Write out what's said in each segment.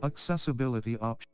Accessibility option.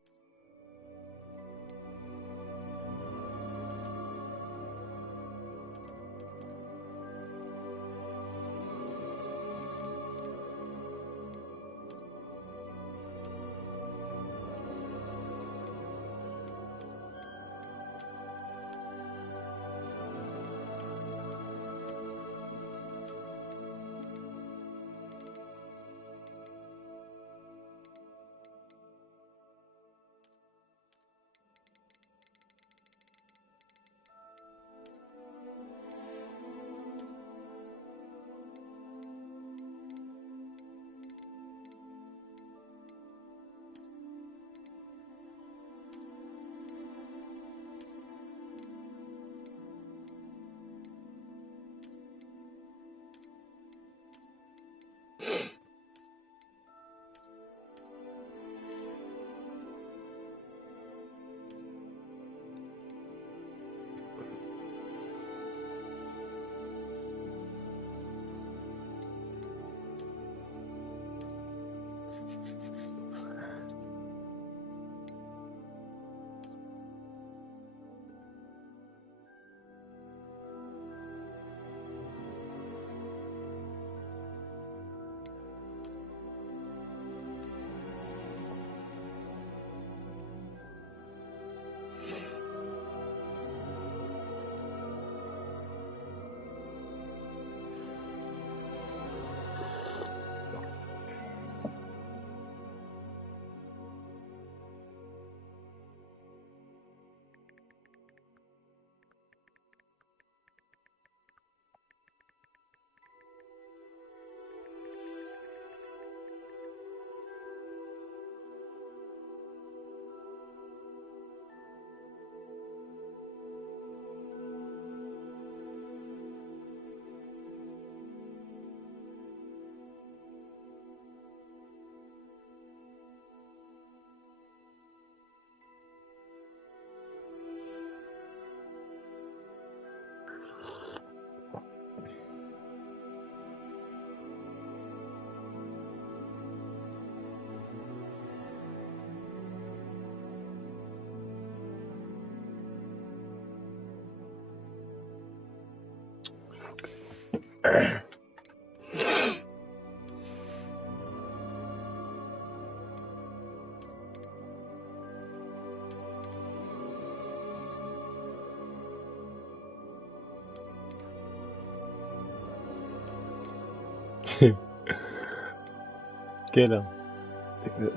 Oké dan.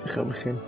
Ik ga beginnen.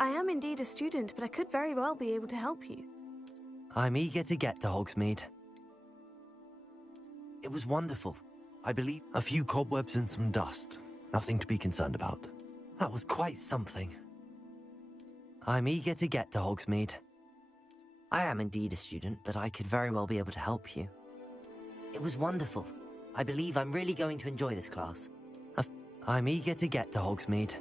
I am indeed a student, but I could very well be able to help you. I'm eager to get to Hogsmeade. It was wonderful. I believe a few cobwebs and some dust. Nothing to be concerned about. That was quite something. I'm eager to get to Hogsmeade. I am indeed a student, but I could very well be able to help you. It was wonderful. I believe I'm really going to enjoy this class. I'm eager to get to Hogsmeade.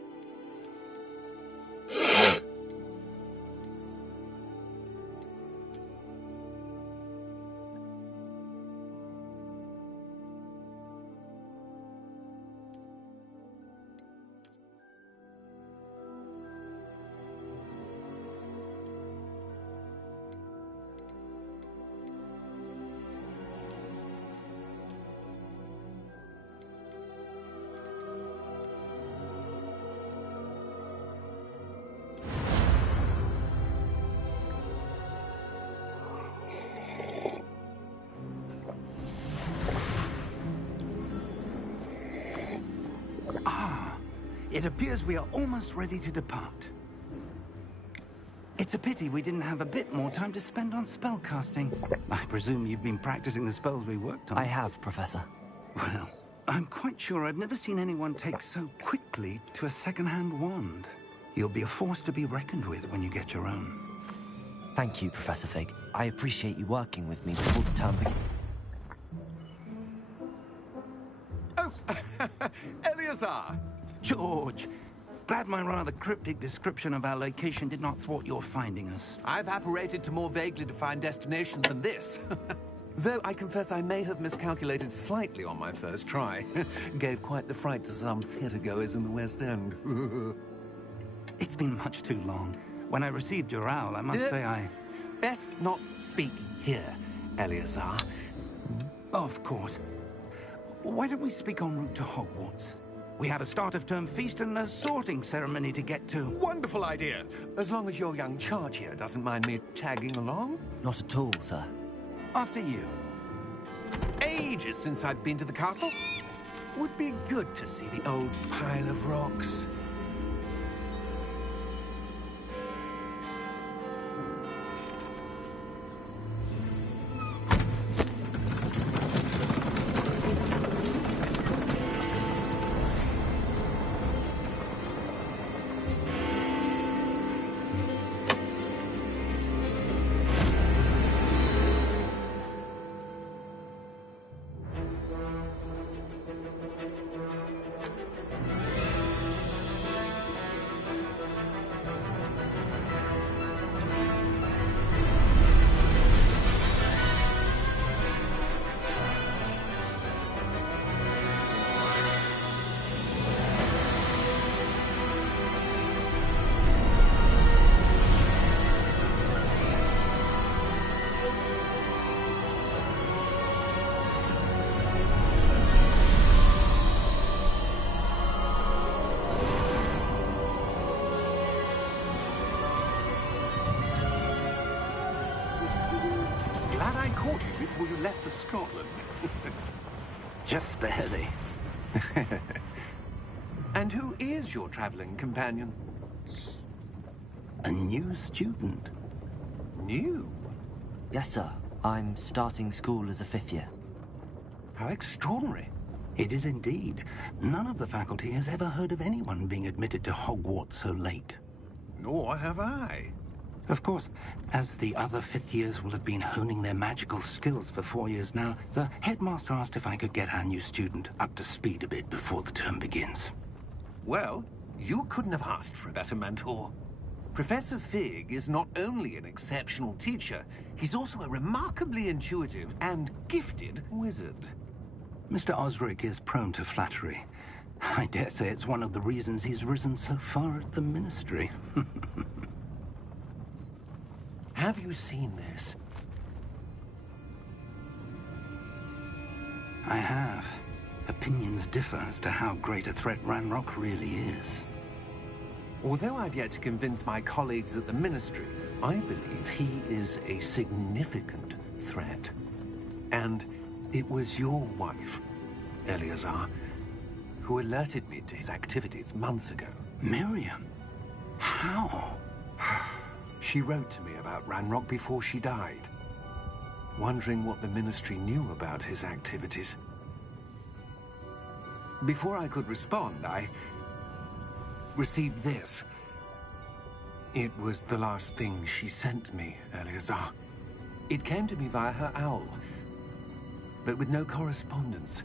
It appears we are almost ready to depart. It's a pity we didn't have a bit more time to spend on spellcasting. I presume you've been practicing the spells we worked on. I have, Professor. Well, I'm quite sure I've never seen anyone take so quickly to a second-hand wand. You'll be a force to be reckoned with when you get your own. Thank you, Professor Fig. I appreciate you working with me before the term begins. Oh, Eleazar! George, glad my rather cryptic description of our location did not thwart your finding us. I've apparated to more vaguely defined destinations than this. Though I confess I may have miscalculated slightly on my first try. Gave quite the fright to some theatre-goers in the West End. It's been much too long. When I received your owl, I must say I... Best not speak here, Eleazar. Of course. Why don't we speak en route to Hogwarts? We have a start-of-term feast and a sorting ceremony to get to. Wonderful idea! As long as your young charge here doesn't mind me tagging along. Not at all, sir. After you. Ages since I'd been to the castle. Would be good to see the old pile of rocks. Caught you before you left for Scotland. Just barely. And who is your traveling companion? A new student. New? Yes, sir. I'm starting school as a 5th year. How extraordinary. It is indeed. None of the faculty has ever heard of anyone being admitted to Hogwarts so late. Nor have I. Of course, as the other 5th years will have been honing their magical skills for 4 years now, the headmaster asked if I could get our new student up to speed a bit before the term begins. Well, you couldn't have asked for a better mentor. Professor Fig is not only an exceptional teacher, he's also a remarkably intuitive and gifted wizard. Mr. Osric is prone to flattery. I dare say it's one of the reasons he's risen so far at the Ministry. Have you seen this? I have. Opinions differ as to how great a threat Ranrock really is. Although I've yet to convince my colleagues at the Ministry, I believe he is a significant threat. And it was your wife, Eleazar, who alerted me to his activities months ago. Miriam? How? She wrote to me about Ranrock before she died, wondering what the Ministry knew about his activities. Before I could respond, I received this. It was the last thing she sent me, Eleazar. It came to me via her owl, but with no correspondence.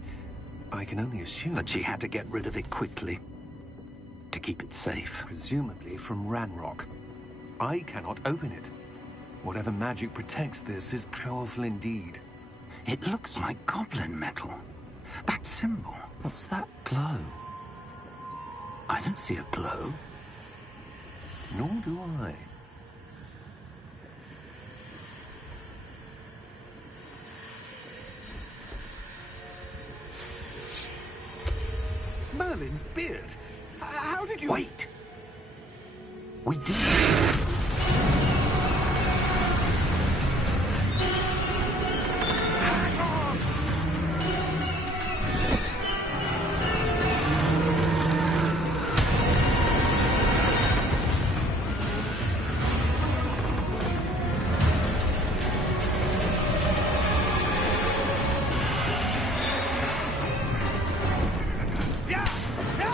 I can only assume That she had to get rid of it quickly, to keep it safe. presumably from Ranrock. I cannot open it. Whatever magic protects this is powerful indeed. It looks like goblin metal. That symbol. What's that glow? I don't see a glow. Nor do I. Merlin's beard. How did you... Wait! We do. Hang on! Yeah! Yeah!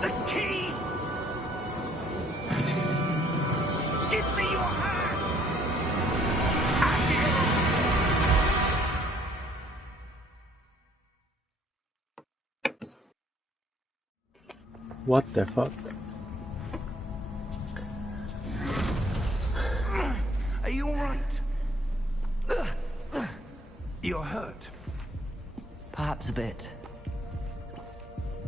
The key! Give me your hand! What the fuck? Are you all right? You're hurt. Perhaps a bit.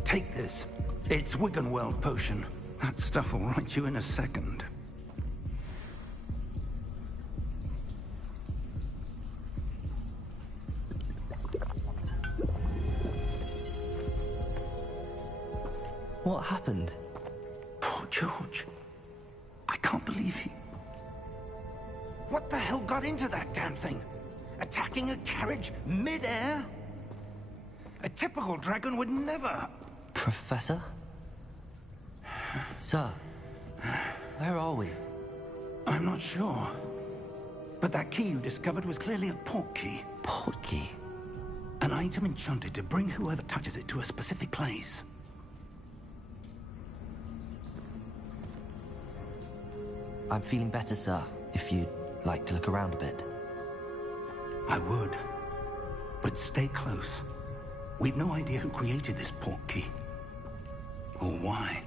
Take this. It's Wiggenweld potion. That stuff will right you in a second. What happened? Poor George. I can't believe he... What the hell got into that damn thing? Attacking a carriage mid-air? A typical dragon would never... Professor? Sir, where are we? I'm not sure. But that key you discovered was clearly a port key. Port key? An item enchanted to bring whoever touches it to a specific place. I'm feeling better, sir, if you'd like to look around a bit. I would. But stay close. We've no idea who created this port key. Or why.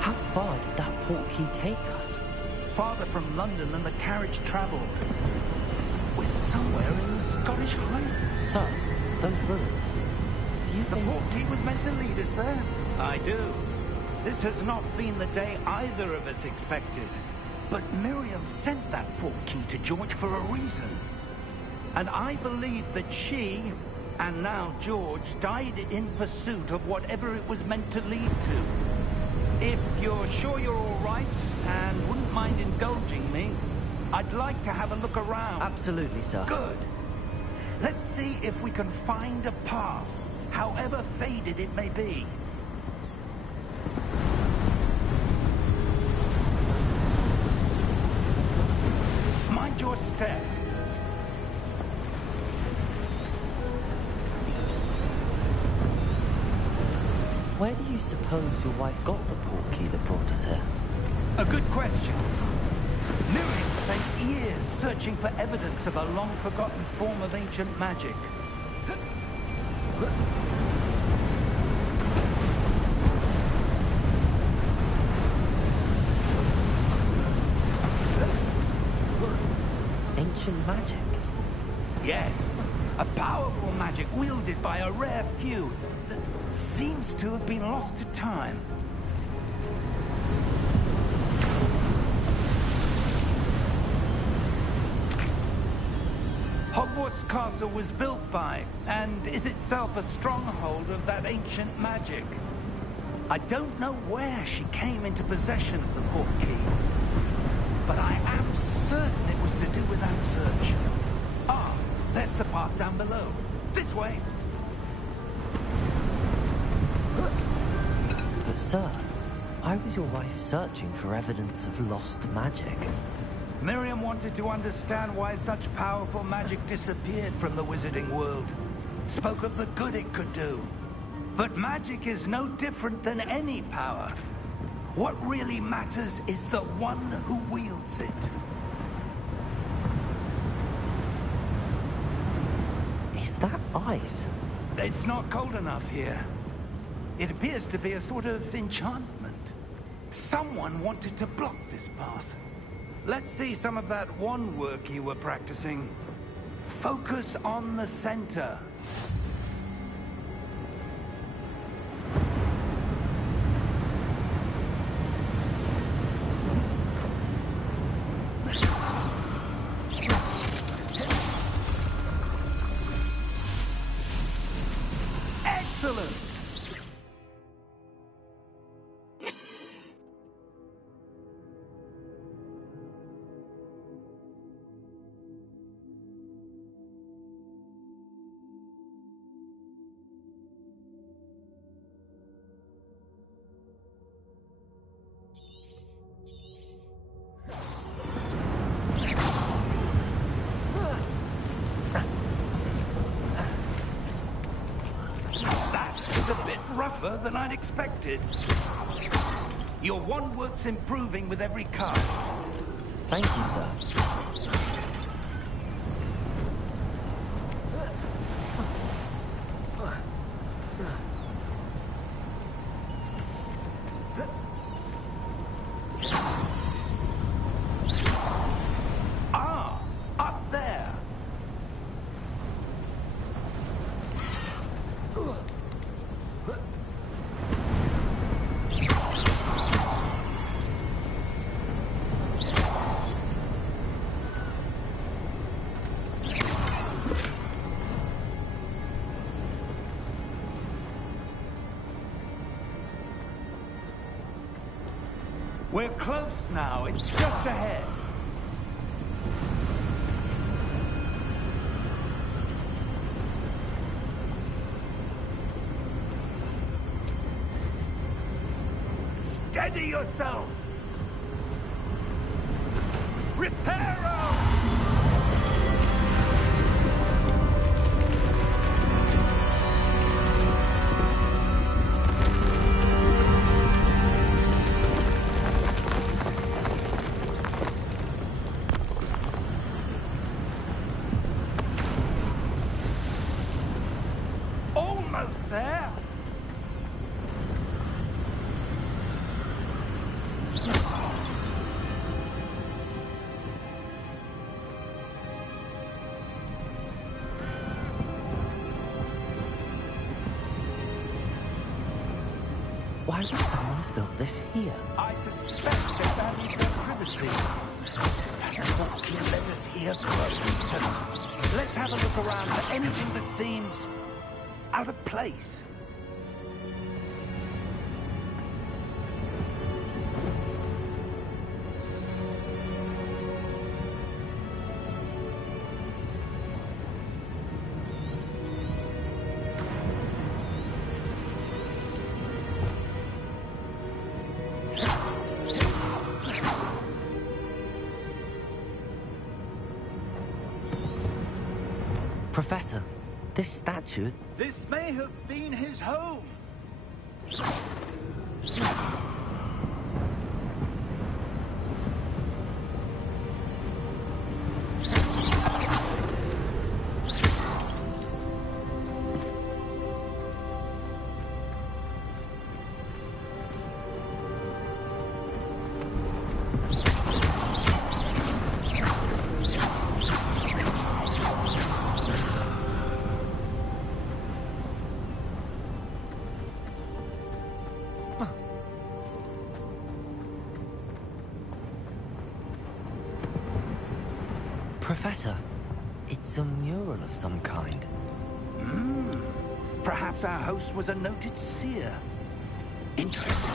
How far did that port key take us? Farther from London than the carriage travelled. We're somewhere in the Scottish Highlands. Sir, those ruins. Do you The think... port key was meant to lead us there. I do. This has not been the day either of us expected. But Miriam sent that port key to George for a reason. And I believe that she, and now George, died in pursuit of whatever it was meant to lead to. If you're sure you're all right, and wouldn't mind indulging me, I'd like to have a look around. Absolutely, sir. Good. Let's see if we can find a path, however faded it may be. Mind your step. Where do you suppose your wife got the port key that brought us here? A good question. Miriam spent years searching for evidence of a long-forgotten form of ancient magic. Ancient magic? Yes, a powerful magic wielded by a rare few that seems to have been lost to time. Hogwarts Castle was built by, and is itself a stronghold of that ancient magic. I don't know where she came into possession of the portkey, but I am certain it was to do with that search. Ah, there's the path down below. This way. But sir, why was your wife searching for evidence of lost magic? Miriam wanted to understand why such powerful magic disappeared from the wizarding world. Spoke of the good it could do. But magic is no different than any power. What really matters is the one who wields it. Is that ice? It's not cold enough here. It appears to be a sort of enchantment. Someone wanted to block this path. Let's see some of that wand work you were practicing. Focus on the center. Excellent! That's a bit rougher than I'd expected. Your wand work's improving with every cast. Thank you, sir. Ah, up there. We're close now. It's just ahead. Steady yourself! Reparo! Almost there! Why would someone have built this here? I suspect they valued their privacy. That's what let us hear close. Let's have a look around for anything that seems out of place. Professor, this statue... This may have been his home. Professor, It's a mural of some kind. Perhaps our host was a noted seer. Interesting.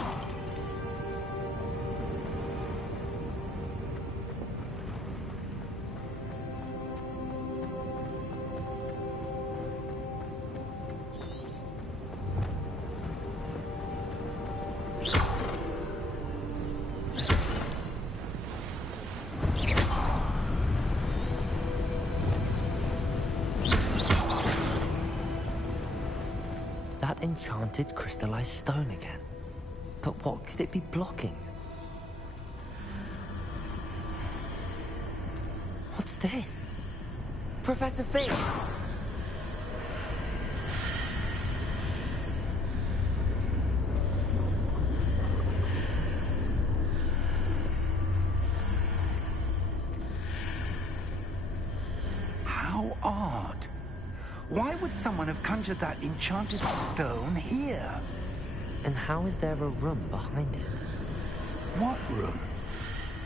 That enchanted crystallized stone again. But what could it be blocking? What's this? Professor Fish! How odd. Why would someone have conjured that enchanted stone here? And how is there a room behind it? What room?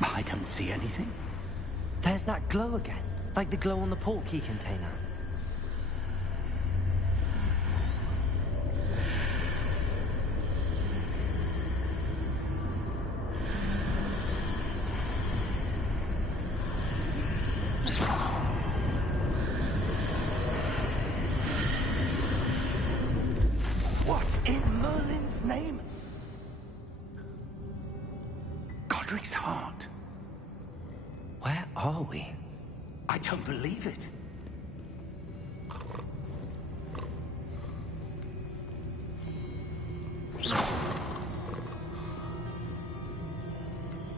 I don't see anything. There's that glow again, like the glow on the portkey container. What in Merlin's name? Godric's heart. Where are we? I don't believe it.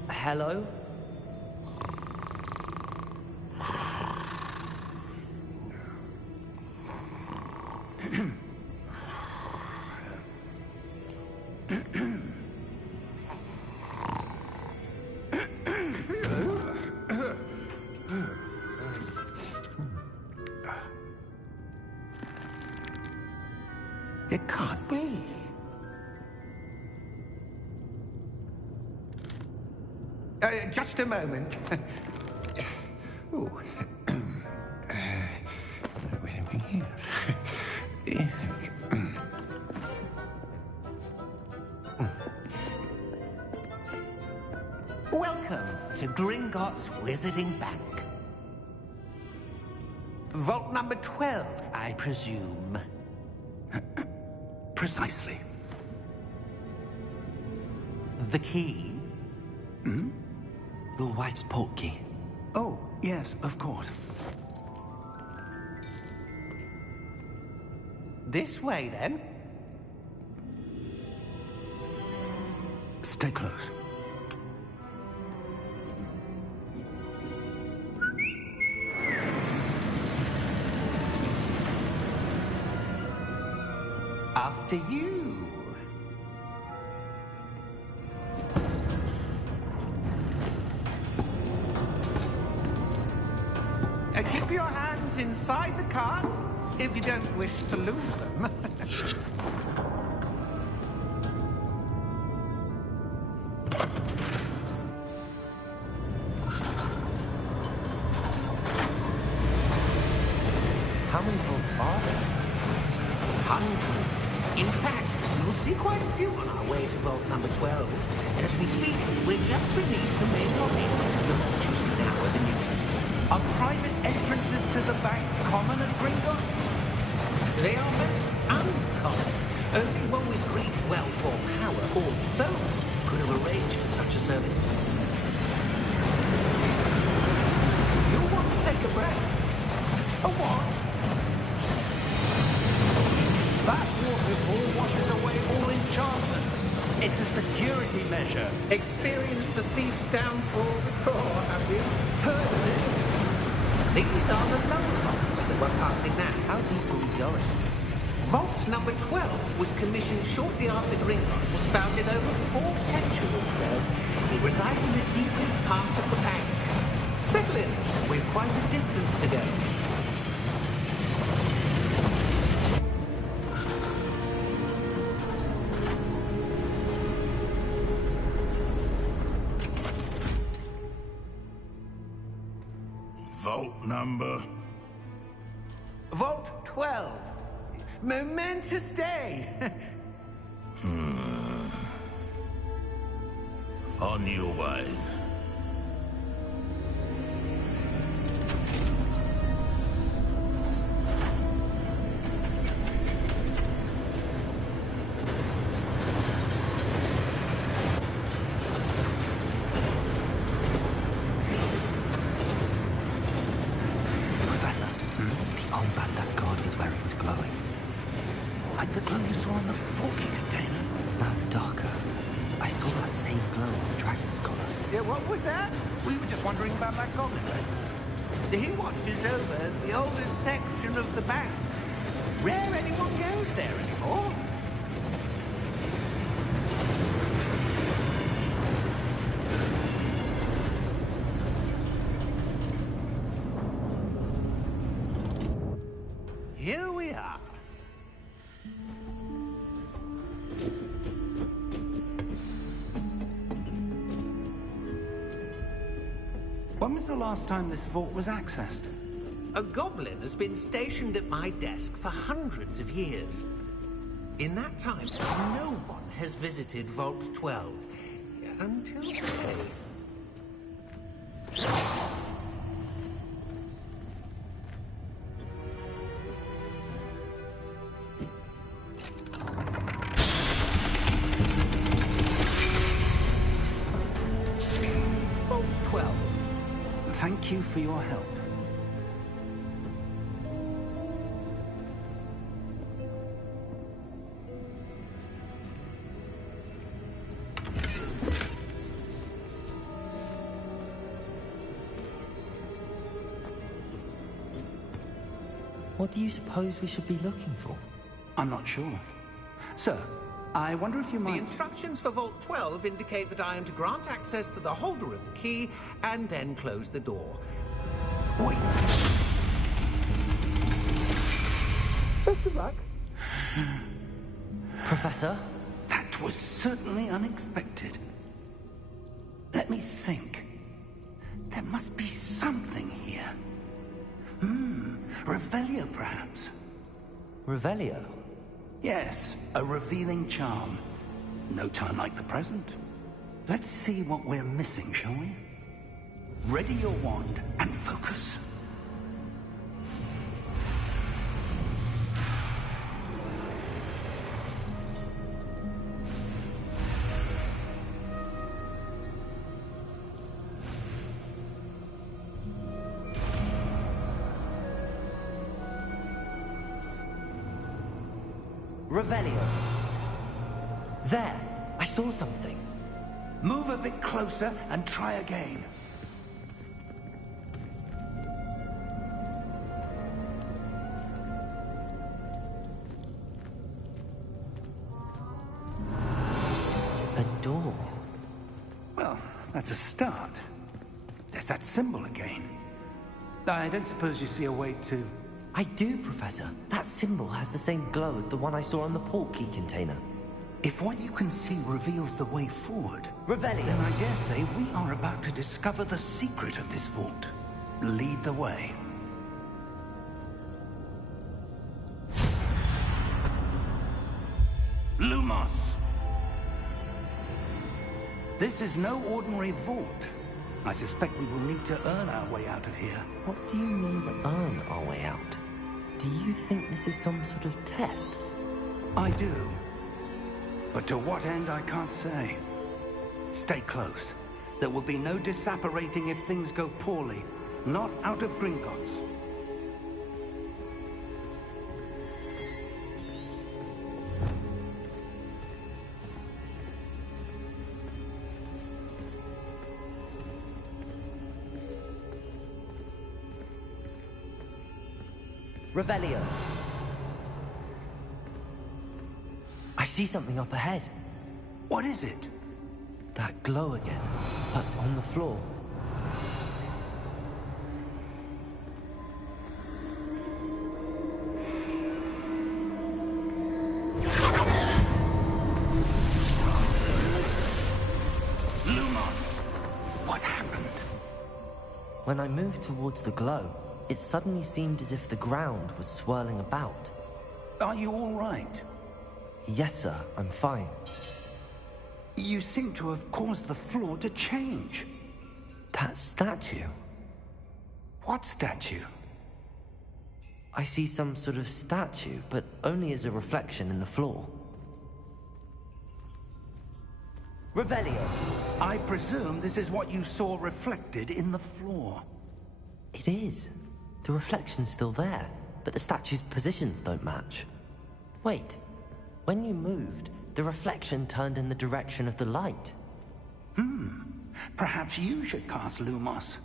Hello? It can't be. Just a moment. Ooh. Where are we here? Welcome to Gringotts Wizarding Bank. Vault number 12, I presume. Precisely. The key? Your wife's portkey. Oh, yes, of course. This way, then. Stay close. After you. Keep your hands inside the cart if you don't wish to lose them. How many vaults are there? Hundreds. In fact, you'll see quite a few on our way to vault number 12. As we speak, we're just beneath the main lobby. The vault you see now are the newest. Are private entrances to the bank common at Gringotts? They are most uncommon. Only one with great wealth or power, or both, could have arranged for such a service. You'll want to take a breath. A what? That waterfall washes away all enchantments. It's a security measure. Experienced the thief's downfall before, have you? Heard of it? These are the lower vaults that we're passing now. How deep are we going? Vault number 12 was commissioned shortly after Gringotts was founded over 4 centuries ago. It resides in the deepest part of the bank. Settle in. We've quite a distance to go. Vault number 12. Momentous day. On your way. Professor, the armband that guard was wearing was glowing. Like the glow you saw on the porky container. No, darker. I saw that same glow on the dragon's collar. Yeah, what was that? We were just wondering about that goblin, right? He watches over the oldest section of the bank. Rare anyone goes there anymore. Here we are. When was the last time this vault was accessed? A goblin has been stationed at my desk for hundreds of years. In that time, no one has visited Vault 12 until today. Vault 12. Thank you for your help. What do you suppose we should be looking for? I'm not sure. Sir, I wonder if you The might... instructions for Vault 12 indicate that I am to grant access to the holder of the key and then close the door. Wait! Best of luck. Professor? That was certainly unexpected. Let me think. There must be something here. Revelio, perhaps? Revelio? Yes, a revealing charm. No time like the present. Let's see what we're missing, shall we? Ready your wand and focus. Revelio. There! I saw something. Move a bit closer and try again. A door. Well, that's a start. There's that symbol again. I don't suppose you see a way to... I do, Professor. That symbol has the same glow as the one I saw on the port key container. If what you can see reveals the way forward, Revelio. then I dare say we are about to discover the secret of this vault. Lead the way. Lumos! This is no ordinary vault. I suspect we will need to earn our way out of here. What do you mean, earn our way out? Do you think this is some sort of test? I do. But to what end, I can't say. Stay close. There will be no disapparating if things go poorly. Not out of Gringotts. Revelio. I see something up ahead. What is it? That glow again, but on the floor. Lumos! What happened? When I moved towards the glow, it suddenly seemed as if the ground was swirling about. Are you all right? Yes, sir, I'm fine. You seem to have caused the floor to change. That statue? What statue? I see some sort of statue, but only as a reflection in the floor. Revelio! I presume this is what you saw reflected in the floor. It is. The reflection's still there, but the statue's positions don't match. Wait, when you moved, the reflection turned in the direction of the light. Perhaps you should cast Lumos.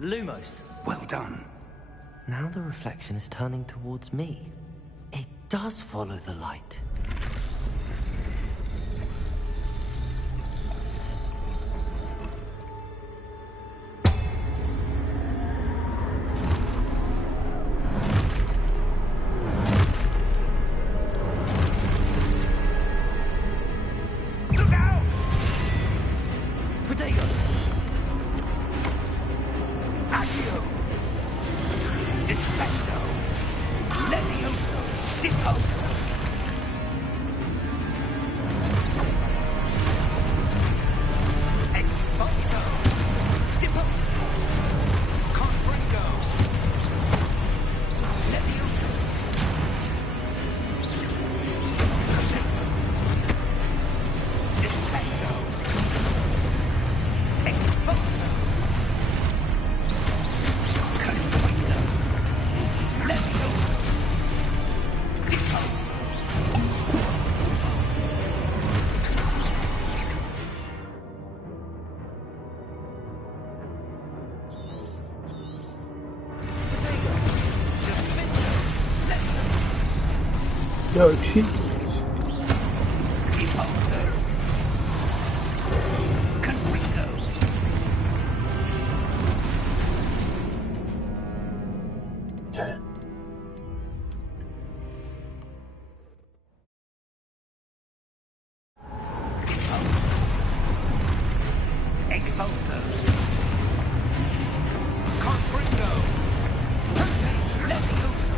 Lumos! Well done. Now the reflection is turning towards me. It does follow the light. Look out! Protego! Accio! Defendo! Levioso! Deposo! Exposo! Deposo! Confringo! Levioso! Protego! Defendo! Exposo! Confringo! Levioso! Deposo! Yo, ik zie... Deposo! Confringo! Expulso! Confringo! Levioso!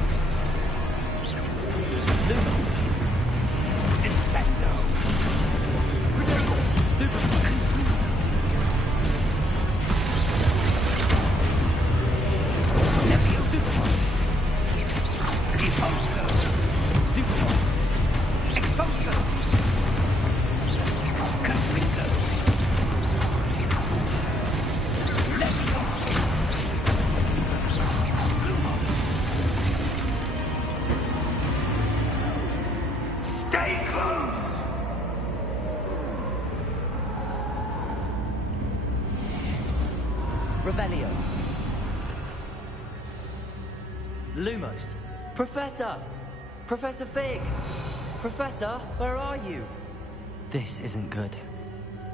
Descendo! Levioso! Expulso! Expulso! Confringo! Levioso! Stay close! Revelio. Lumos. Professor! Professor Fig! Professor, where are you? This isn't good.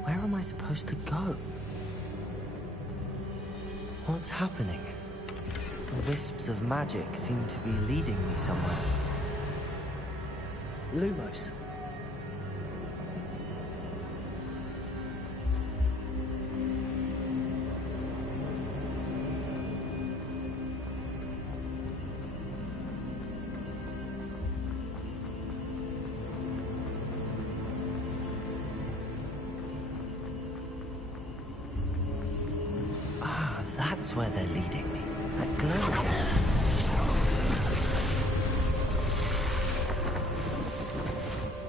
Where am I supposed to go? What's happening? The wisps of magic seem to be leading me somewhere. Lumos. Ah, that's where they're leading me. That glow again.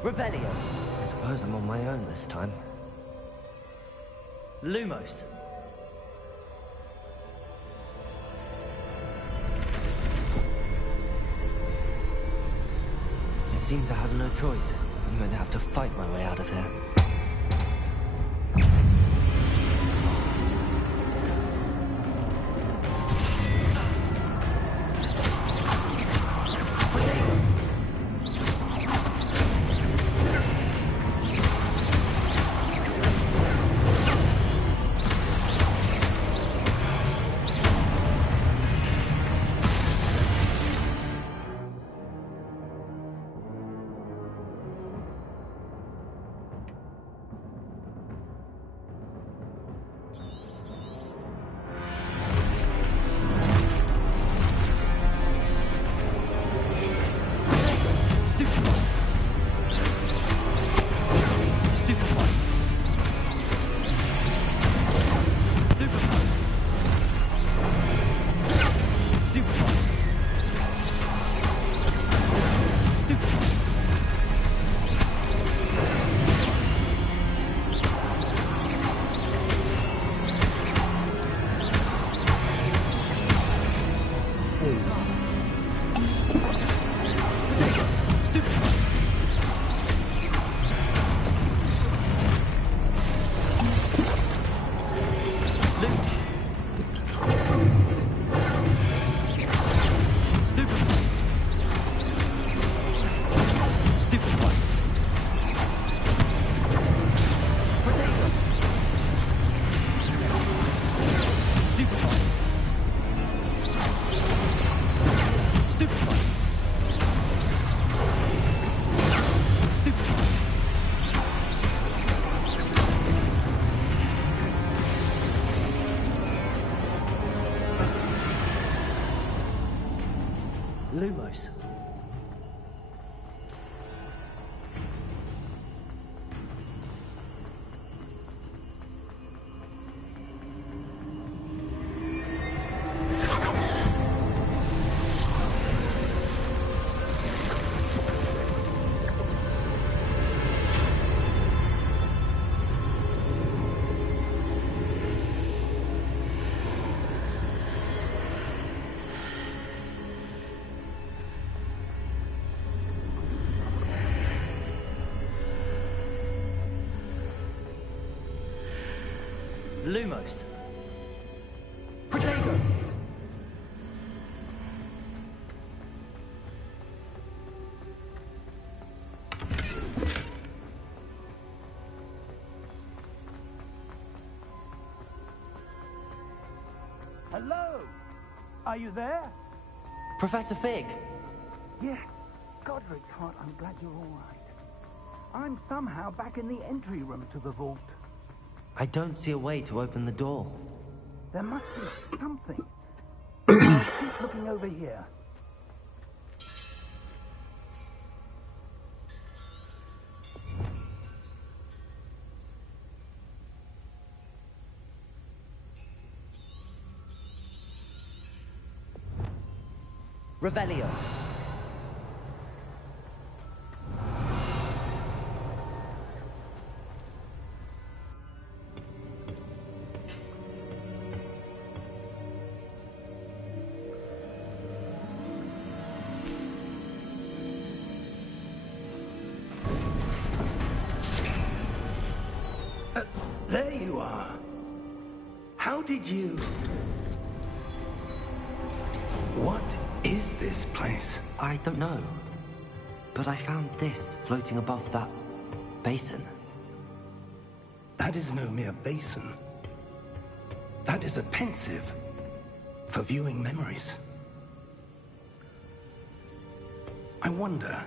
Revelio. I suppose I'm on my own this time. Lumos. It seems I have no choice. I'm going to have to fight my way out of here. Lumos. Lumos. Protego! Hello? Are you there? Professor Fig! Yeah. Godric's heart, I'm glad you're all right. I'm somehow back in the entry room to the vault. I don't see a way to open the door. There must be something. I'll keep looking over here. Revelio. There you are. How did you... What is this place? I don't know. But I found this floating above that basin. That is no mere basin. That is a pensive for viewing memories. I wonder...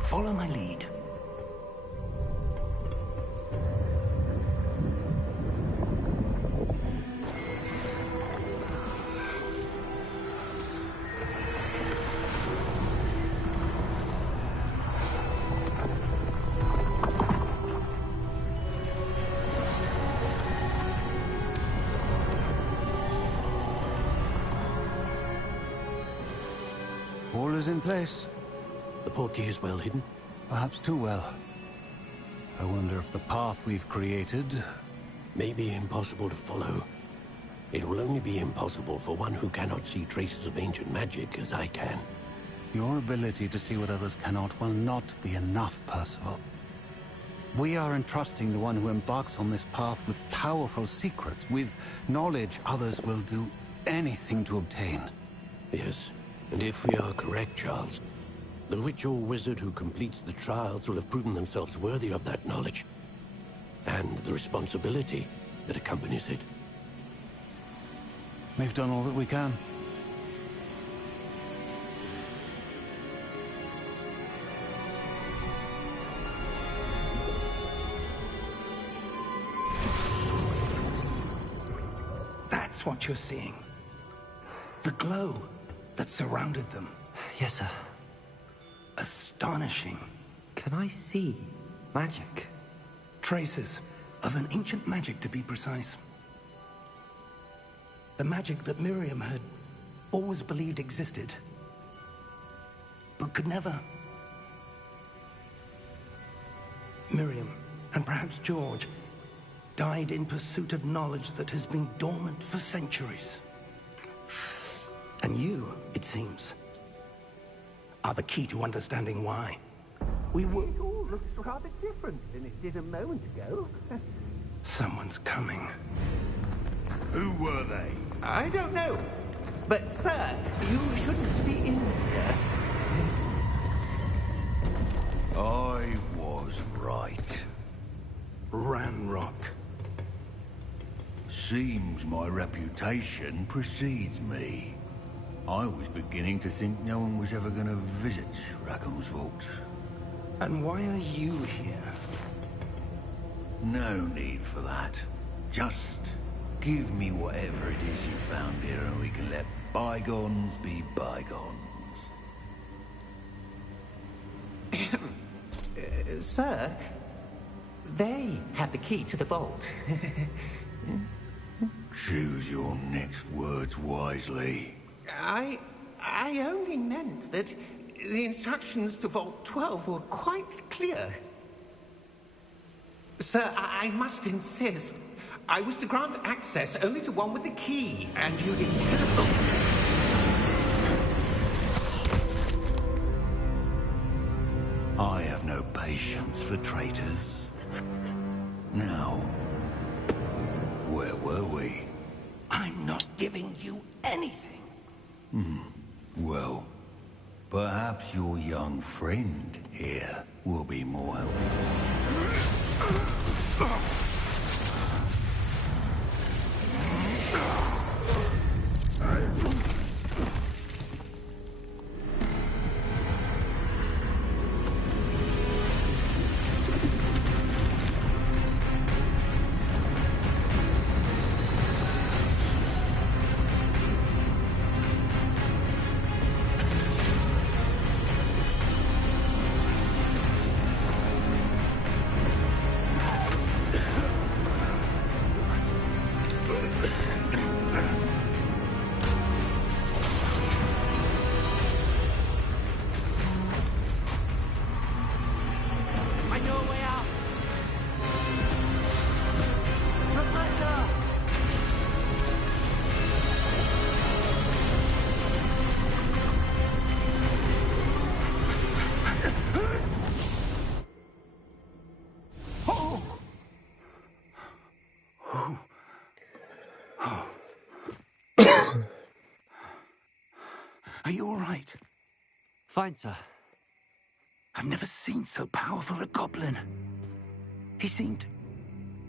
Follow my lead. All is in place. The portkey is well hidden? Perhaps too well. I wonder if the path we've created... May be impossible to follow. It will only be impossible for one who cannot see traces of ancient magic as I can. Your ability to see what others cannot will not be enough, Percival. We are entrusting the one who embarks on this path with powerful secrets, with knowledge others will do anything to obtain. Yes, and if we are correct, Charles, the witch or wizard who completes the trials will have proven themselves worthy of that knowledge, and the responsibility that accompanies it. We've done all that we can. That's what you're seeing. The glow that surrounded them. Yes, sir. Astonishing. Can I see magic? Traces of an ancient magic, to be precise. The magic that Miriam had always believed existed, but could never. Miriam, and perhaps George, died in pursuit of knowledge that has been dormant for centuries. And you, it seems, are the key to understanding why. It all looks rather different than it did a moment ago. Someone's coming. Who were they? I don't know. But, sir, you shouldn't be in here. I was right. Ranrock. Seems my reputation precedes me. I was beginning to think no one was ever going to visit Rackham's vault. And why are you here? No need for that. Just give me whatever it is you found here and we can let bygones be bygones. Sir, they had the key to the vault. Choose your next words wisely. I only meant that the instructions to Vault 12 were quite clear. Sir, I must insist. I was to grant access only to one with the key, and you didn't have I have no patience for traitors. Now, where were we? I'm not giving you anything. Well, perhaps your young friend here will be more helpful. Are you all right? Fine, sir. I've never seen so powerful a goblin. He seemed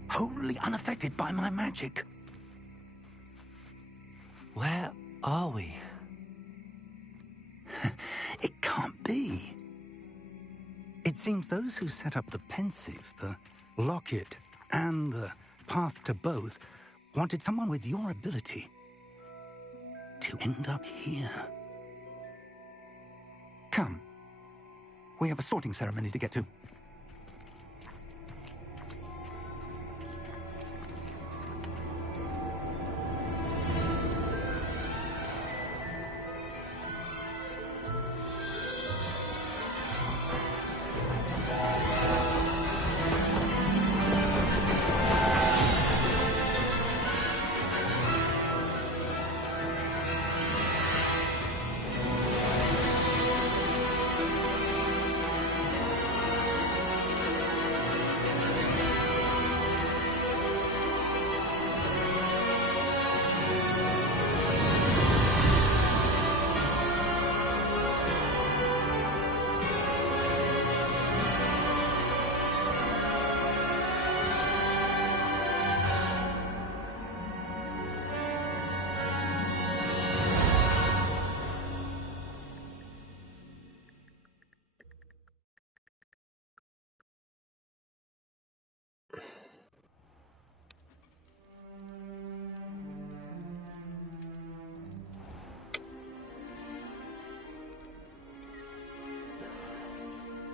wholly unaffected by my magic. Where are we? It can't be. It seems those who set up the pensive, the locket, and the path to both wanted someone with your ability to end up here. Come. We have a sorting ceremony to get to.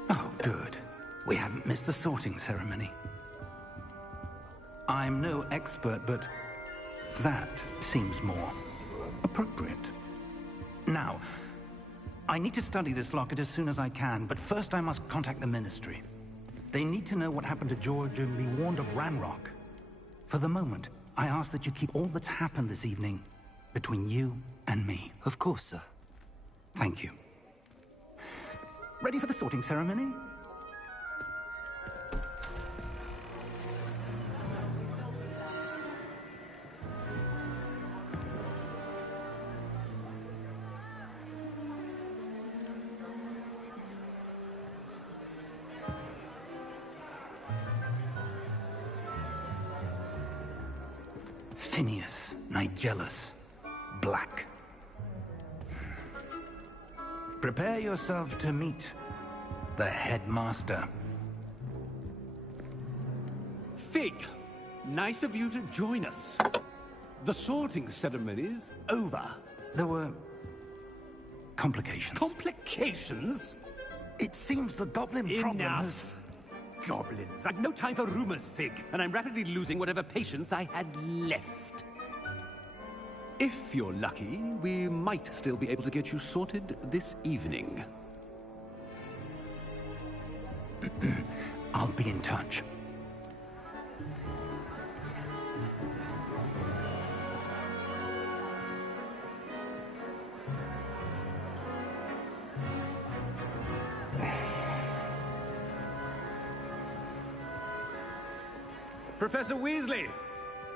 Oh, good. We haven't missed the sorting ceremony. I'm no expert, but that seems more appropriate. Now, I need to study this locket as soon as I can, but first I must contact the Ministry. They need to know what happened to George and be warned of Ranrock. For the moment, I ask that you keep all that's happened this evening between you and me. Of course, sir. Thank you. Ready for the sorting ceremony? Phineas, Nigellus, Black. Prepare yourself to meet the headmaster. Fig, nice of you to join us. The sorting ceremony's over. There were complications. Complications? It seems the goblin problem has... Enough. Goblins. I've no time for rumors, Fig, and I'm rapidly losing whatever patience I had left. If you're lucky, we might still be able to get you sorted this evening. I'll be in touch. Professor Weasley,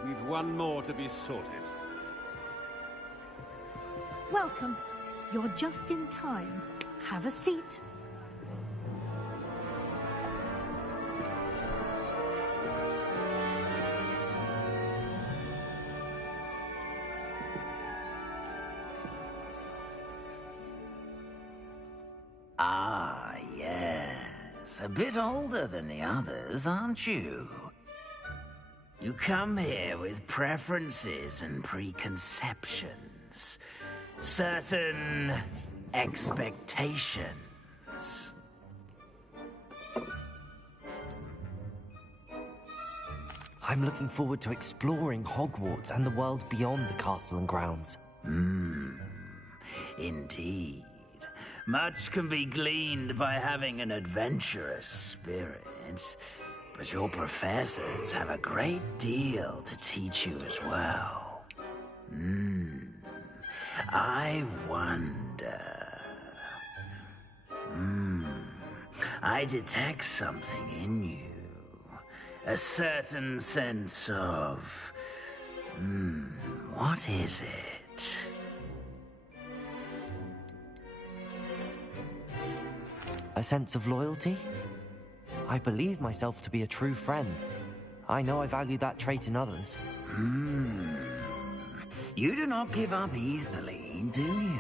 we've one more to be sorted. Welcome. You're just in time. Have a seat. Ah, yes. A bit older than the others, aren't you? You come here with preferences and preconceptions. Certain expectations. I'm looking forward to exploring Hogwarts and the world beyond the castle and grounds. Indeed. Much can be gleaned by having an adventurous spirit. But your professors have a great deal to teach you as well. I wonder... I detect something in you. A certain sense of... what is it? A sense of loyalty? I believe myself to be a true friend. I know I value that trait in others. You do not give up easily, do you?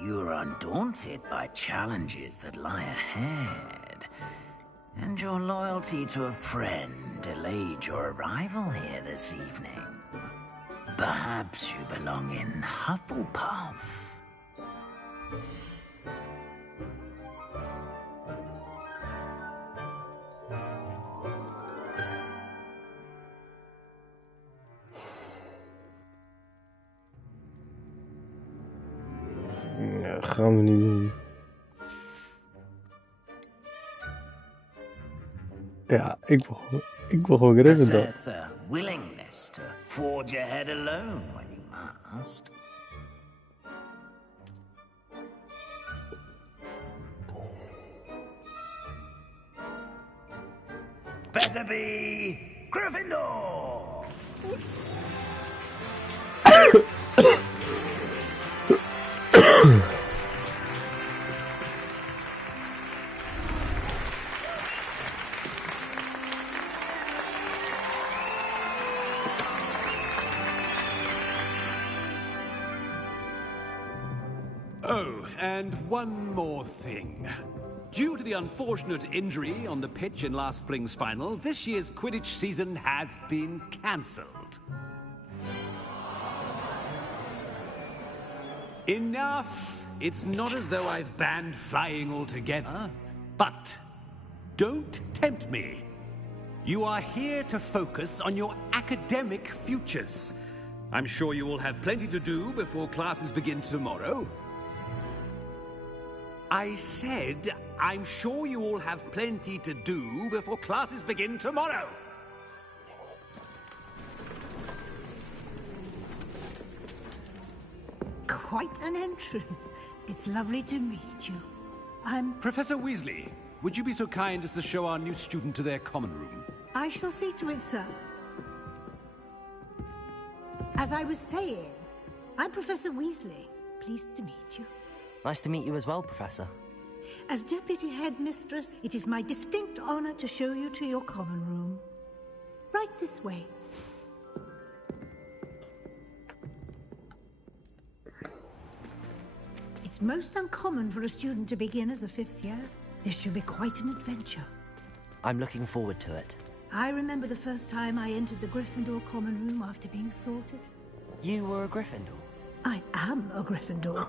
You are undaunted by challenges that lie ahead. And your loyalty to a friend delayed your arrival here this evening. Perhaps you belong in Hufflepuff. Ja, gaan we niet doen. Ja, ik wil gewoon Gryffindor. Possess a willingness to forge ahead alone when you must. Better be Gryffindor! Oh, and one more thing. Due to the unfortunate injury on the pitch in last spring's final, this year's Quidditch season has been cancelled. Enough! It's not as though I've banned flying altogether, but Don't tempt me. You are here to focus on your academic futures. I'm sure you will have plenty to do before classes begin tomorrow. I said, I'm sure you all have plenty to do before classes begin tomorrow. Quite an entrance. It's lovely to meet you. I'm... Professor Weasley, would you be so kind as to show our new student to their common room? I shall see to it, sir. As I was saying, I'm Professor Weasley. Pleased to meet you. Nice to meet you as well, Professor. As Deputy Headmistress, it is my distinct honor to show you to your common room. Right this way. It's most uncommon for a student to begin as a fifth year. This should be quite an adventure. I'm looking forward to it. I remember the first time I entered the Gryffindor common room after being sorted. You were a Gryffindor? I am a Gryffindor.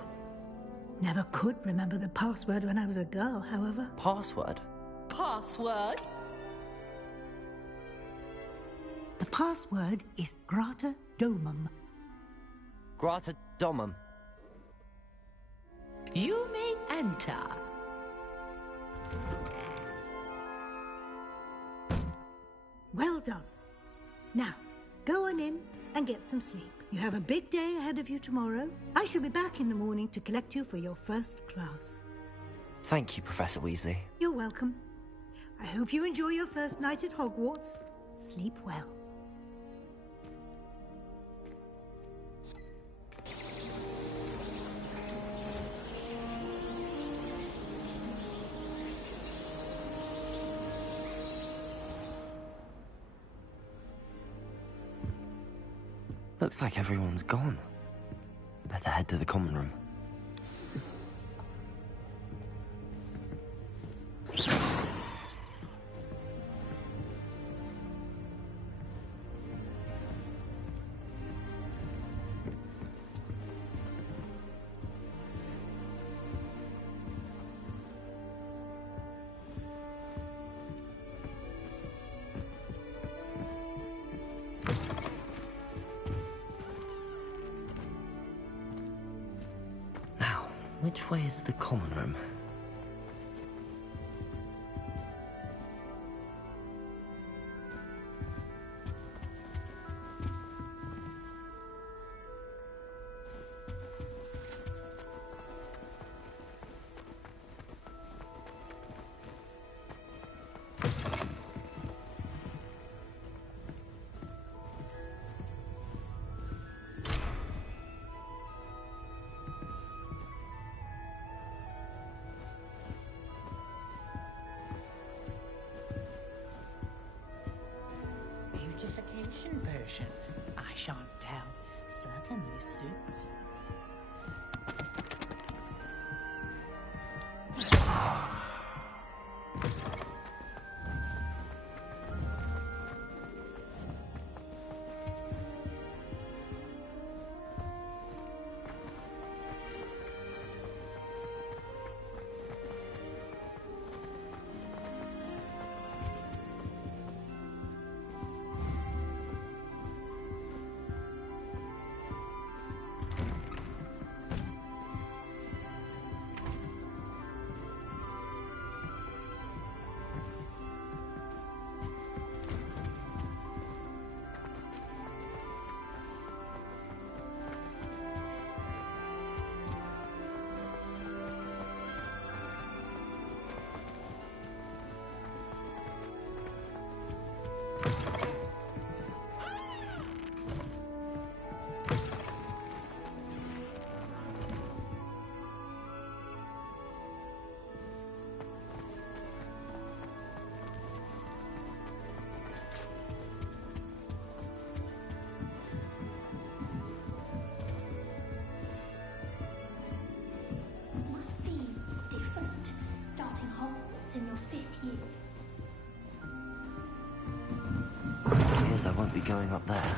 Never could remember the password when I was a girl, however. Password? Password? The password is Grata Domum. Grata Domum. You may enter. Well done. Now, go on in and get some sleep. You have a big day ahead of you tomorrow. I shall be back in the morning to collect you for your first class. Thank you, Professor Weasley. You're welcome. I hope you enjoy your first night at Hogwarts. Sleep well. Looks like everyone's gone. Better head to the common room. Which way is the common room? Beautification potion. I shan't tell. Certainly suits you. In your 5th year. Appears I won't be going up there.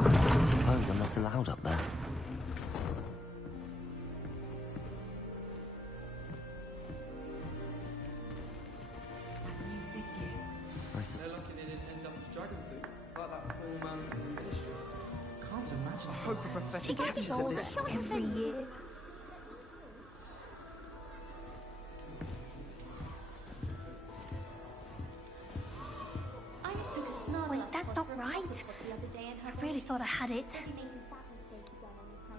I suppose I'm not allowed up there. She gets older every year. Wait, that's not right. I really thought I had it.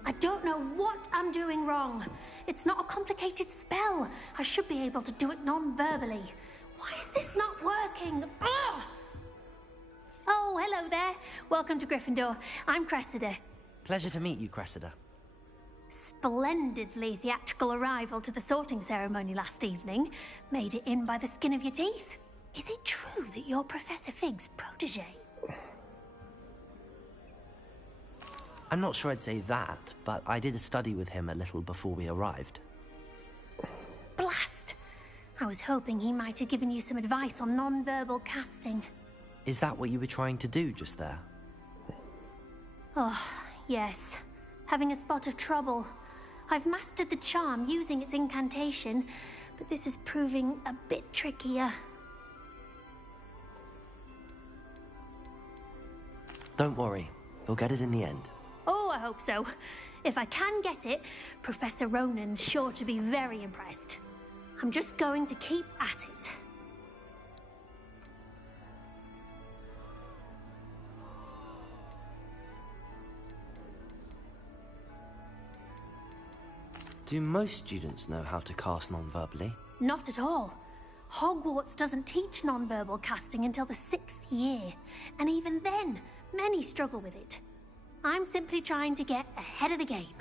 I don't know what I'm doing wrong. It's not a complicated spell. I should be able to do it non-verbally. Why is this not working? Ugh! Oh, hello there. Welcome to Gryffindor. I'm Cressida. Pleasure to meet you, Cressida. Splendidly theatrical arrival to the sorting ceremony last evening. Made it in by the skin of your teeth. Is it true that you're Professor Fig's protege? I'm not sure I'd say that, but I did study with him a little before we arrived. Blast! I was hoping he might have given you some advice on non-verbal casting. Is that what you were trying to do just there? Oh, yes. Having a spot of trouble. I've mastered the charm using its incantation, but this is proving a bit trickier. Don't worry, you'll get it in the end. Oh, I hope so. If I can get it, Professor Ronan's sure to be very impressed. I'm just going to keep at it. Do most students know how to cast non-verbally? Not at all. Hogwarts doesn't teach non-verbal casting until the 6th year, and even then, many struggle with it. I'm simply trying to get ahead of the game.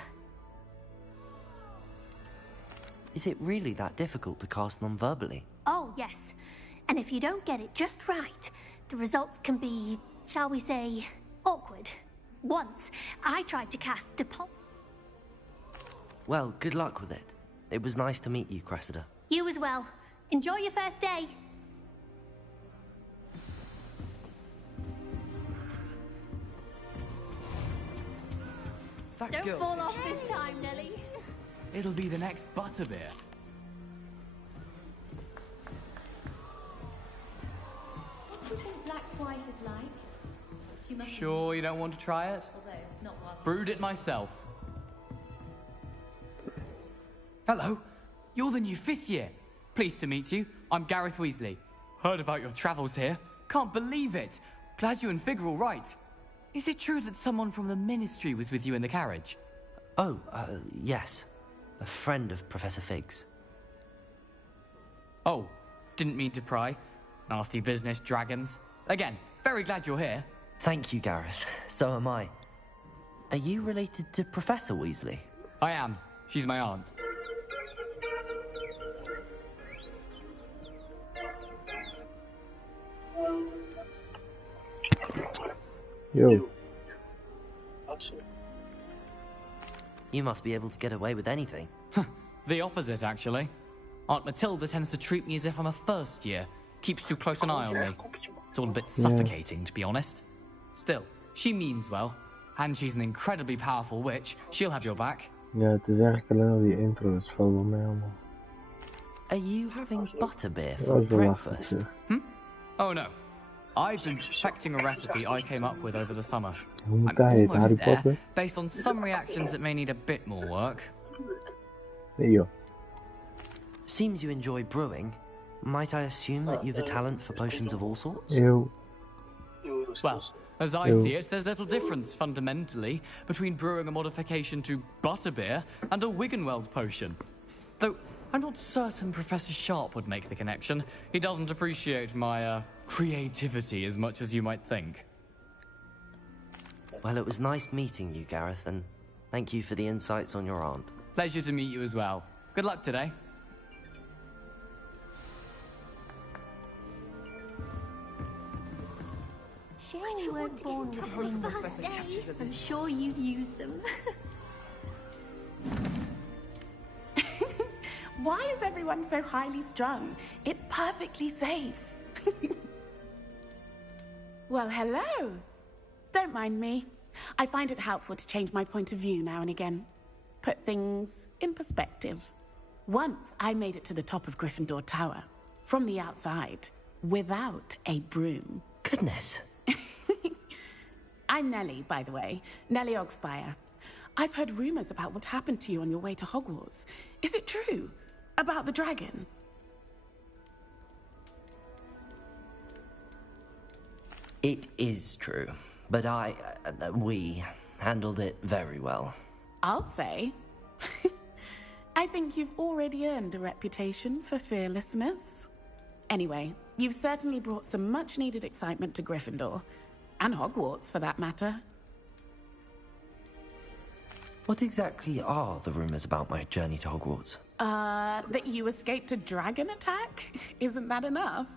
Is it really that difficult to cast non-verbally? Oh, yes. And if you don't get it just right, the results can be, shall we say, awkward. Once, I tried to cast Well, good luck with it. It was nice to meet you, Cressida. You as well. Enjoy your first day. Don't fall off this time, Nelly. It'll be the next butterbeer. What do you think Black's wife is like? She must Sure you don't want to try it? although not one. Brewed it myself. Hello, you're the new 5th year. Pleased to meet you. I'm Gareth Weasley. Heard about your travels here. Can't believe it. Glad you and Fig are all right. Is it true that someone from the Ministry was with you in the carriage? Oh, yes. A friend of Professor Fig's. Oh, didn't mean to pry. Nasty business, dragons. Again, very glad you're here. Thank you, Gareth. So am I. Are you related to Professor Weasley? I am. She's my aunt. Yo. You must be able to get away with anything. The opposite, actually. Aunt Matilda tends to treat me as if I'm a first year. Keeps too close an eye on me. It's all a bit suffocating, to be honest. Still, she means well. And she's an incredibly powerful witch. She'll have your back. Ja, het is eigenlijk alleen al die intro, het valt wel mee allemaal. Are you having butterbeer Dat for was wel breakfast? lastig. Oh no. I've been perfecting a recipe I came up with over the summer. Hoe moet I'm dat heten? Harry almost there, Potter? based on some reactions that may need a bit more work. Nee joh. Seems you enjoy brewing. Might I assume that you've a talent for potions of all sorts? Eeuw. Well, as I Ew. see it, there's little difference, fundamentally, between brewing a modification to butterbeer and a Wiggenweld potion. Though, I'm not certain Professor Sharp would make the connection. He doesn't appreciate my, creativity as much as you might think. Well, it was nice meeting you, Gareth, and thank you for the insights on your aunt. Pleasure to meet you as well. Good luck today. Shame you weren't born with wings. I'm sure you'd use them. Why is everyone so highly strung? It's perfectly safe. Well, hello. Don't mind me. I find it helpful to change my point of view now and again. Put things in perspective. Once I made it to the top of Gryffindor Tower, from the outside, without a broom. Goodness. I'm Nellie, by the way. Nellie Ogspire. I've heard rumors about what happened to you on your way to Hogwarts. Is it true? About the dragon? It is true, but we handled it very well. I'll say. I think you've already earned a reputation for fearlessness. Anyway, you've certainly brought some much-needed excitement to Gryffindor. And Hogwarts, for that matter. What exactly are the rumors about my journey to Hogwarts? That you escaped a dragon attack? Isn't that enough?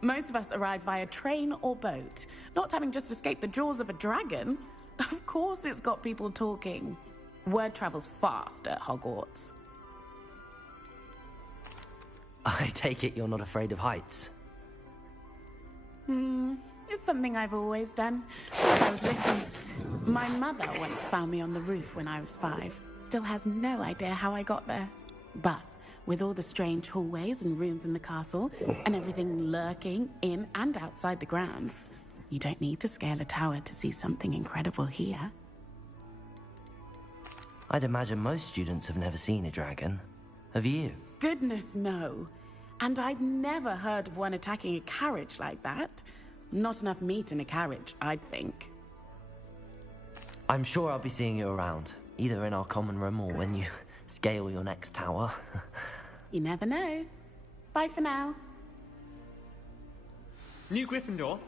Most of us arrive via train or boat, not having just escaped the jaws of a dragon. Of course it's got people talking. Word travels fast at Hogwarts. I take it you're not afraid of heights? It's something I've always done, since I was little. My mother once found me on the roof when I was 5. Still has no idea how I got there. But with all the strange hallways and rooms in the castle, and everything lurking in and outside the grounds, you don't need to scale a tower to see something incredible here. I'd imagine most students have never seen a dragon. Have you? Goodness, no. And I've never heard of one attacking a carriage like that. Not enough meat in a carriage, I'd think. I'm sure I'll be seeing you around, either in our common room or when you scale your next tower. You never know. Bye for now. New Gryffindor.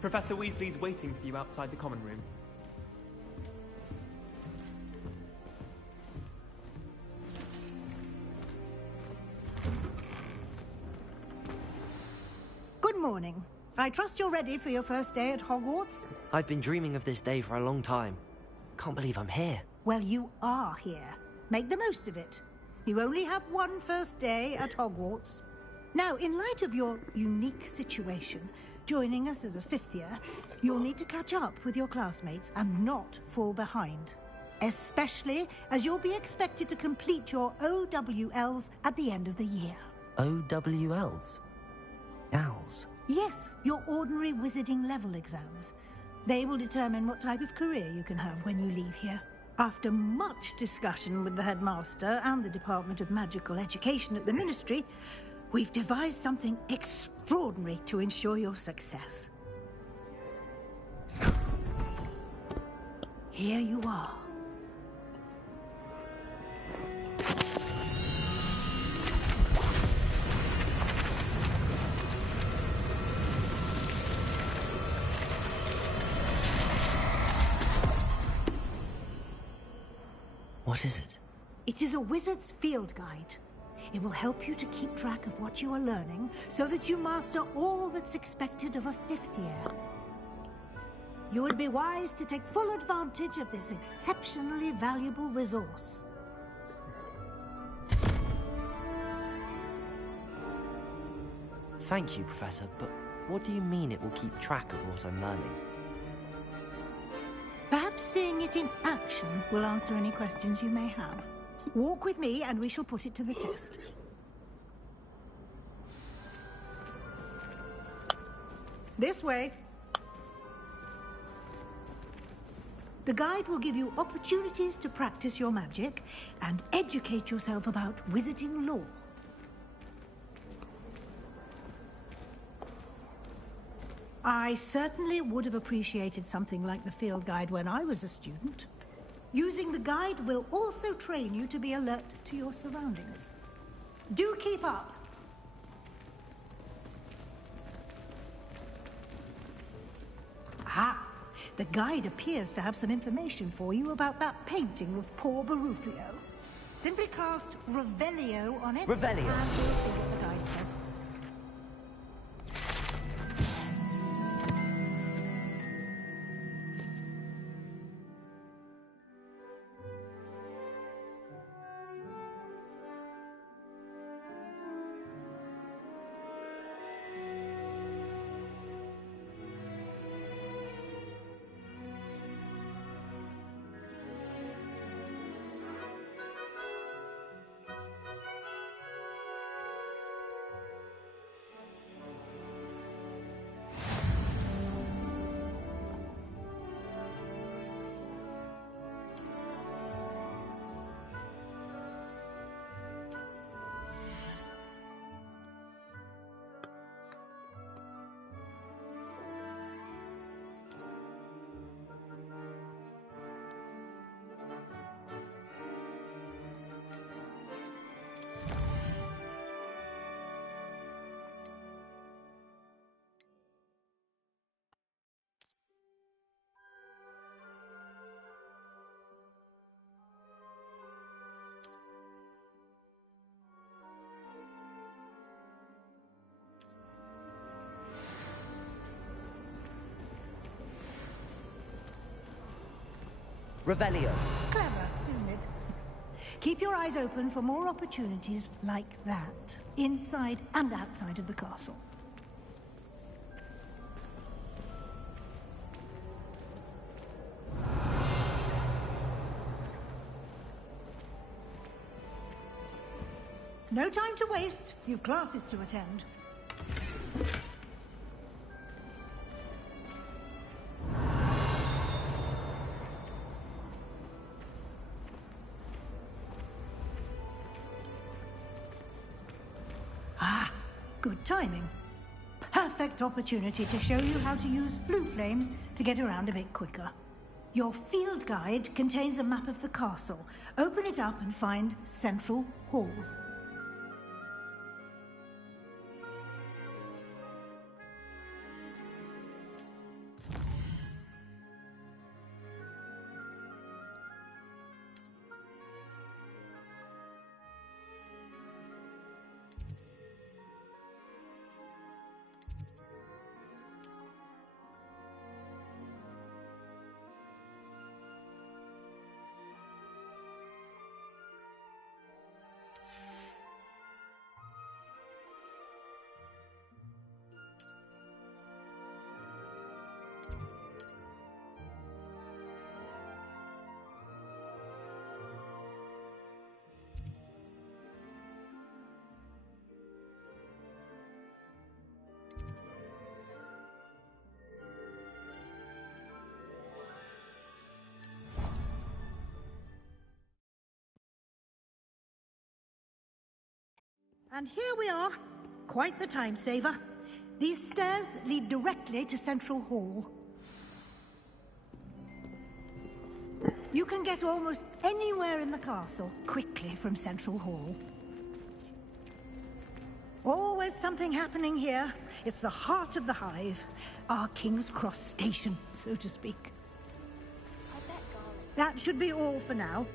Professor Weasley's waiting for you outside the common room. Good morning. I trust you're ready for your first day at Hogwarts? I've been dreaming of this day for a long time. Can't believe I'm here. Well, you are here. Make the most of it. You only have one first day at Hogwarts. Now, in light of your unique situation, joining us as a 5th year, you'll need to catch up with your classmates and not fall behind. Especially as you'll be expected to complete your OWLs at the end of the year. OWLs? Owls? Yes, your ordinary wizarding level exams. They will determine what type of career you can have when you leave here. After much discussion with the headmaster and the Department of Magical Education at the Ministry, we've devised something extraordinary to ensure your success. Here you are. What is it? It is a wizard's field guide. It will help you to keep track of what you are learning so that you master all that's expected of a 5th year. You would be wise to take full advantage of this exceptionally valuable resource. Thank you, Professor, but what do you mean it will keep track of what I'm learning? Perhaps seeing it in action will answer any questions you may have. Walk with me and we shall put it to the test. This way. The guide will give you opportunities to practice your magic and educate yourself about wizarding lore. I certainly would have appreciated something like the field guide when I was a student. Using the guide will also train you to be alert to your surroundings. Do keep up! Ah, the guide appears to have some information for you about that painting of poor Barufio. Simply cast Revelio on it. Revelio. And we'll see what the guide says. Revelio. Clever, isn't it? Keep your eyes open for more opportunities like that, inside and outside of the castle. No time to waste. You've classes to attend. Ah, good timing. Perfect opportunity to show you how to use flue flames to get around a bit quicker. Your field guide contains a map of the castle. Open it up and find Central Hall. And here we are. Quite the time saver. These stairs lead directly to Central Hall. You can get almost anywhere in the castle quickly from Central Hall. Always something happening here. It's the heart of the hive. Our King's Cross station, so to speak. That should be all for now.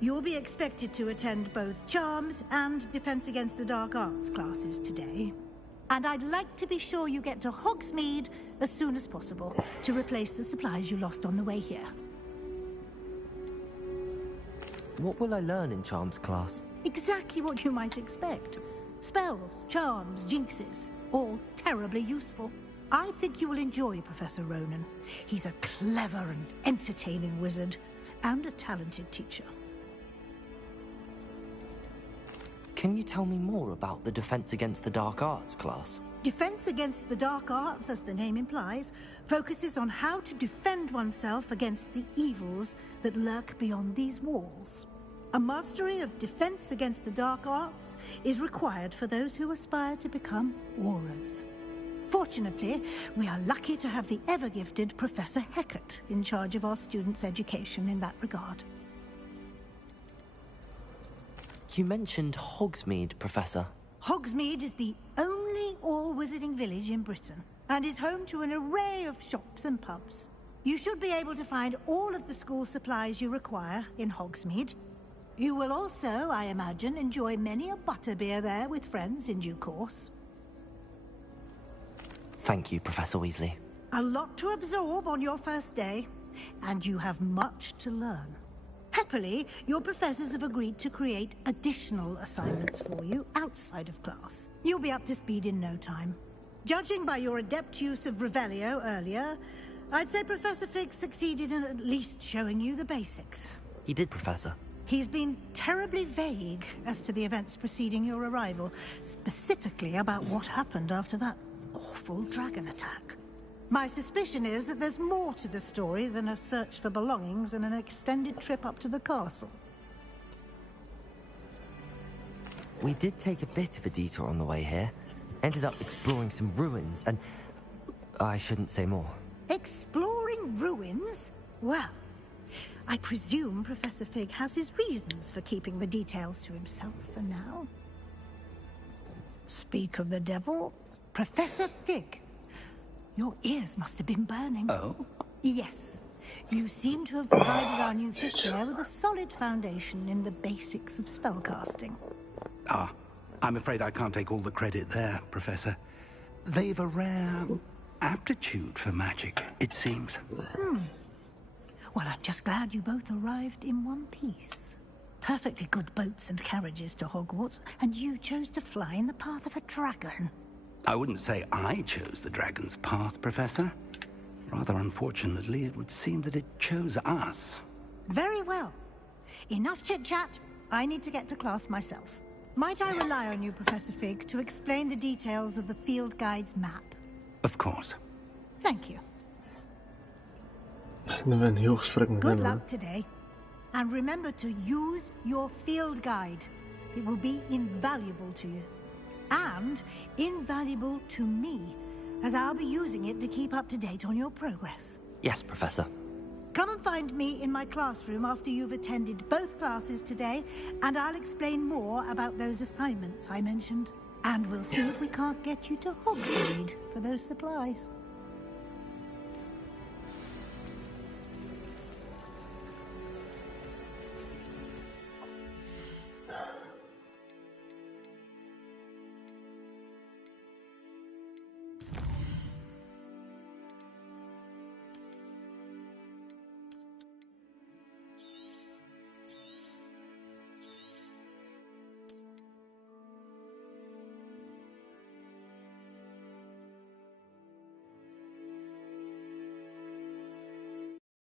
You'll be expected to attend both Charms and Defense Against the Dark Arts classes today. And I'd like to be sure you get to Hogsmeade as soon as possible to replace the supplies you lost on the way here. What will I learn in Charms class? Exactly what you might expect. Spells, charms, jinxes, all terribly useful. I think you will enjoy Professor Ronan. He's a clever and entertaining wizard, and a talented teacher. Can you tell me more about the Defense Against the Dark Arts class? Defense Against the Dark Arts, as the name implies, focuses on how to defend oneself against the evils that lurk beyond these walls. A mastery of Defense Against the Dark Arts is required for those who aspire to become Aurors. Fortunately, we are lucky to have the ever-gifted Professor Hecat in charge of our students' education in that regard. You mentioned Hogsmeade, Professor. Hogsmeade is the only all-wizarding village in Britain, and is home to an array of shops and pubs. You should be able to find all of the school supplies you require in Hogsmeade. You will also, I imagine, enjoy many a butterbeer there with friends in due course. Thank you, Professor Weasley. A lot to absorb on your first day, and you have much to learn. Happily, your professors have agreed to create additional assignments for you outside of class. You'll be up to speed in no time. Judging by your adept use of Revelio earlier, I'd say Professor Fig succeeded in at least showing you the basics. He did, Professor. He's been terribly vague as to the events preceding your arrival, specifically about what happened after that awful dragon attack. My suspicion is that there's more to the story than a search for belongings and an extended trip up to the castle. We did take a bit of a detour on the way here. Ended up exploring some ruins and... I shouldn't say more. Exploring ruins? Well, I presume Professor Fig has his reasons for keeping the details to himself for now. Speak of the devil, Professor Fig. Your ears must have been burning. Oh? Yes. You seem to have provided our new fifth year with a solid foundation in the basics of spellcasting. Ah, I'm afraid I can't take all the credit there, Professor. They've a rare aptitude for magic, it seems. Well, I'm just glad you both arrived in one piece. Perfectly good boats and carriages to Hogwarts, and you chose to fly in the path of a dragon. I wouldn't say I chose the dragon's path, Professor. Rather unfortunately, it would seem that it chose us. Very well. Enough chit-chat. I need to get to class myself. Might I rely on you, Professor Fig, to explain the details of the field guide's map? Of course. Thank you. Dan ben een heel gesprek met Good hem. luck today. And remember to use your field guide. It will be invaluable to you. And invaluable to me, as I'll be using it to keep up to date on your progress. Yes, Professor. Come and find me in my classroom after you've attended both classes today, and I'll explain more about those assignments I mentioned. And we'll see if we can't get you to Hogsmeade for those supplies.